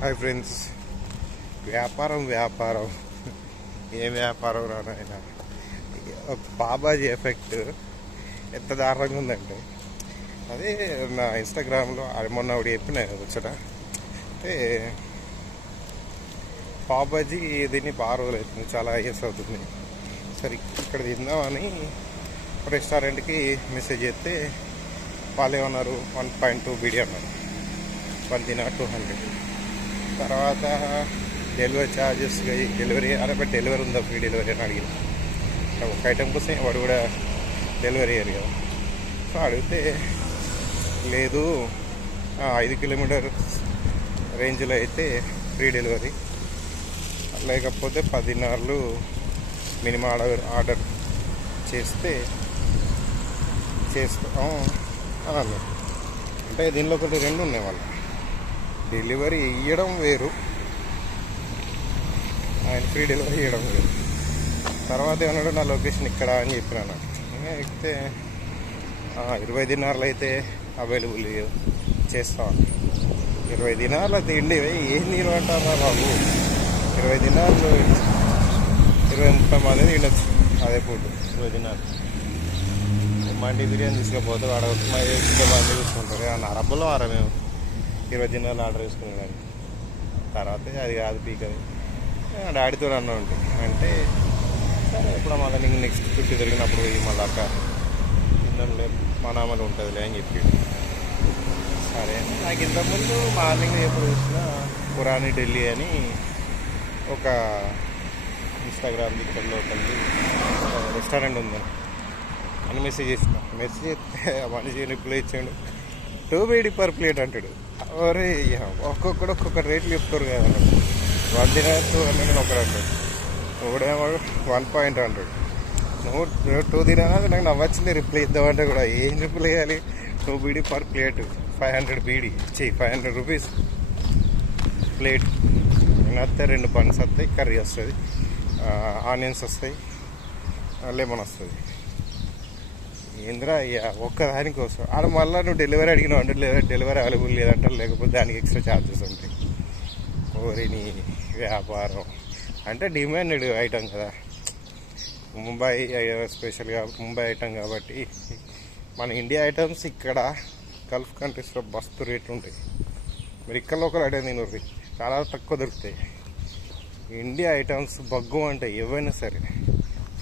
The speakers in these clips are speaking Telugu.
Hi friends. వ్యాపారం ఏ వ్యాపారం రానైనా బాబాజీ ఎఫెక్ట్ ఎంత దారుణంగా ఉందంటే, అదే నా ఇన్స్టాగ్రామ్లో అది మొన్న ఒకటి చెప్పిన వచ్చట. అంటే బాబాజీ దీన్ని బాగా రోజులు అవుతుంది, చాలా ఇయర్స్ అవుతుంది. సరే ఇక్కడ తిందామని రెస్టారెంట్కి మెసేజ్ చేస్తే వాళ్ళు ఏమన్నారు, 1.2 BD అన్నారు. 1 తిన 200. తర్వాత delivery charges delivery but delivery ఉందా, ఫ్రీ డెలివరీ అని అడిగింది. ఒక ఐటెం కోసం వాడు కూడా డెలివరీ అయ్యారు కదా. సో అడిగితే లేదు, 5 కిలోమీటర్ రేంజ్లో అయితే ఫ్రీ డెలివరీ, లేకపోతే 10 దినార్లు మినిమం ఆర్డర్ చేస్తాం అన్నారు. అంటే దీనిలో ఒకటి రెండు ఉన్నాయి. వాళ్ళు డెలివరీ ఇవ్వడం వేరు, ఆయన ఫ్రీ డెలివరీ ఇవ్వడం వేరు. తర్వాత ఏమన్నాడు, నా లొకేషన్ ఇక్కడ అని చెప్పినాను. అయితే 20 దినార్లు అయితే అవైలబుల్ చేస్తాం. 20 దినార్లు తిండి ఏం నీరు అంటారా బాబు? 20 దినార్లు 20-30 మంది తినచ్చు అదే పూట. 20 దినార్లు మండి బిర్యానీ తీసుకపోతే వాడు మంది చూసుకుంటారు. అరబ్బలో మేము 20 దినాలు ఆర్డర్ చేసుకున్నాను. తర్వాత అది కాదు పీకది డాడీతో అన్న ఉంటుంది. అంటే సరే ఇప్పుడు మళ్ళీ నీకు నెక్స్ట్ 50 తిరిగినప్పుడు మళ్ళీ అక్క తిందంలే మా నామలు ఉంటుందిలే అని చెప్పి. సరే నాకు ఇంతకుముందు మార్నింగ్ ఎప్పుడు చూసినా పురాణి ఢిల్లీ అని ఒక ఇన్స్టాగ్రామ్ దిక్కల్లో ఒకటి రెస్టారెంట్ ఉందని అని మెసేజ్ చేస్తే మనిషి రిప్లై ఇచ్చాడు, 2 BD per plate అంటాడు. అరే ఒక్కొక్కడు ఒక్కొక్క రేట్లు చెప్తారు కదా. 1 దినార్ 200 ఒకడు అంటాడు, ఒకడేమో 1 అంటాడు. నువ్వు 2 దినార్ నాకు నవ్వచ్చింది రిప్లై ఇద్దామంటే కూడా ఏం రిప్లై ఇవ్వాలి? 2 BD per plate, 500 BD 500 rupees plate. వస్తే 2 బన్స్ వస్తాయి, కర్రీ వస్తుంది, ఆనియన్స్ వస్తాయి, లెమన్ వస్తుంది. ఏంద్రా అయ్యా ఒక్కదాని కోసం ఆడ మళ్ళీ నువ్వు డెలివరీ అడిగినావు అంటే డెలివరీ అవైలబుల్ లేదంటారు, లేకపోతే దానికి ఎక్స్ట్రా ఛార్జెస్ ఉంటాయి. ఓరిని వ్యాపారం అంటే డిమాండెడ్ ఐటమ్ కదా. ముంబై స్పెషల్గా ముంబై ఐటమ్ కాబట్టి. మన ఇండియా ఐటమ్స్ ఇక్కడ గల్ఫ్ కంట్రీస్లో మస్తు రేట్లు ఉంటాయి. మీరు ఇక్కడ లోకల్ ఐటమ్ తినరు, చాలా తక్కువ దొరుకుతాయి. ఇండియా ఐటమ్స్ బగ్గు ఉంటాయి. ఏవైనా సరే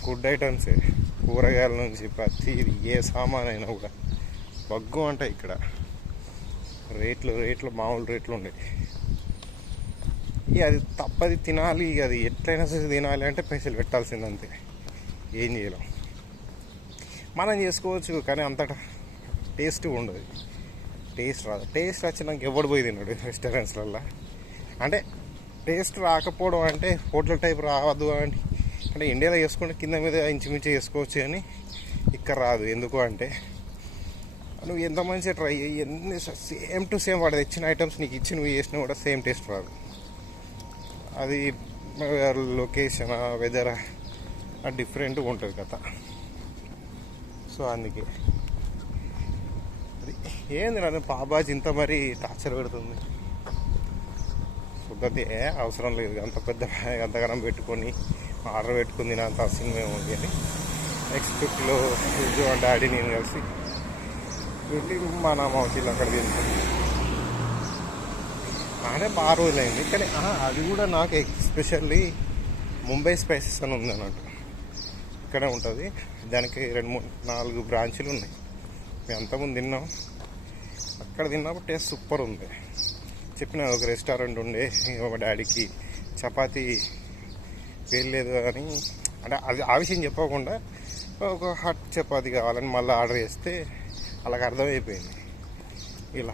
ఫుడ్ ఐటమ్సే, కూరగాయల నుంచి ప్రతి ఏ సామాన్ అయినా కూడా బగ్గు ఉంటాయి. ఇక్కడ రేట్లు మామూలు రేట్లు ఉన్నాయి. ఇక అది తప్పది తినాలి. అది ఎట్లయినా సరే తినాలి అంటే పైసలు పెట్టాల్సింది, అంతే. ఏం చేయలేం. మనం చేసుకోవచ్చు కానీ అంతటా టేస్ట్ ఉండదు, టేస్ట్ రాదు. టేస్ట్ వచ్చినాక ఎవడు పోయి తిన్నాడు రెస్టారెంట్స్లల్లో? అంటే టేస్ట్ రాకపోవడం అంటే హోటల్ టైప్ రావద్దు అంటే ఇండియాలో చేసుకుంటే కింద మీద ఇంచుమించు చేసుకోవచ్చు కానీ ఇక్కడ రాదు. ఎందుకు అంటే నువ్వు ఎంత మంచిగా ట్రై అయ్యి ఎన్ని సేమ్ టు సేమ్ వాడు తెచ్చిన ఐటమ్స్ నీకు ఇచ్చి నువ్వు చేసినా కూడా సేమ్ టేస్ట్ రాదు. అది లొకేషన్, వెదర్ డిఫరెంట్గా ఉంటుంది కదా. సో అందుకే అది ఏంది నన్ను బాబాజీ ఇంత మరీ టార్చర్ పెడుతుంది. శుద్ధతే అవసరం లేదు, అంతగానం పెట్టుకొని ఆర్డర్ పెట్టుకుంది నా అంత సినిమా ఉంది అని. నెక్స్ట్ 50లో డాడీ నేను కలిసి వెళ్ళి మా నాన్న వచ్చి అక్కడ తింటాను. ఆడే బాగా రోజులైంది కానీ అది కూడా నాకు ఎస్పెషల్లీ ముంబై స్పైసెస్ అని ఉంది అన్నట్టు. ఇక్కడే ఉంటుంది. దానికి 2-3-4 బ్రాంచులు ఉన్నాయి. మేము అంతకుముందు తిన్నాం, అక్కడ తిన్నప్పుడు టేస్ట్ సూపర్ ఉంది. చెప్పిన ఒక రెస్టారెంట్ ఉండే ఒక డాడీకి చపాతీ వేయలేదు అని, అంటే అది ఆ విషయం చెప్పకుండా ఒక హాట్ చపాతీ కావాలని మళ్ళీ ఆర్డర్ చేస్తే వాళ్ళకి అర్థమైపోయింది. వీళ్ళు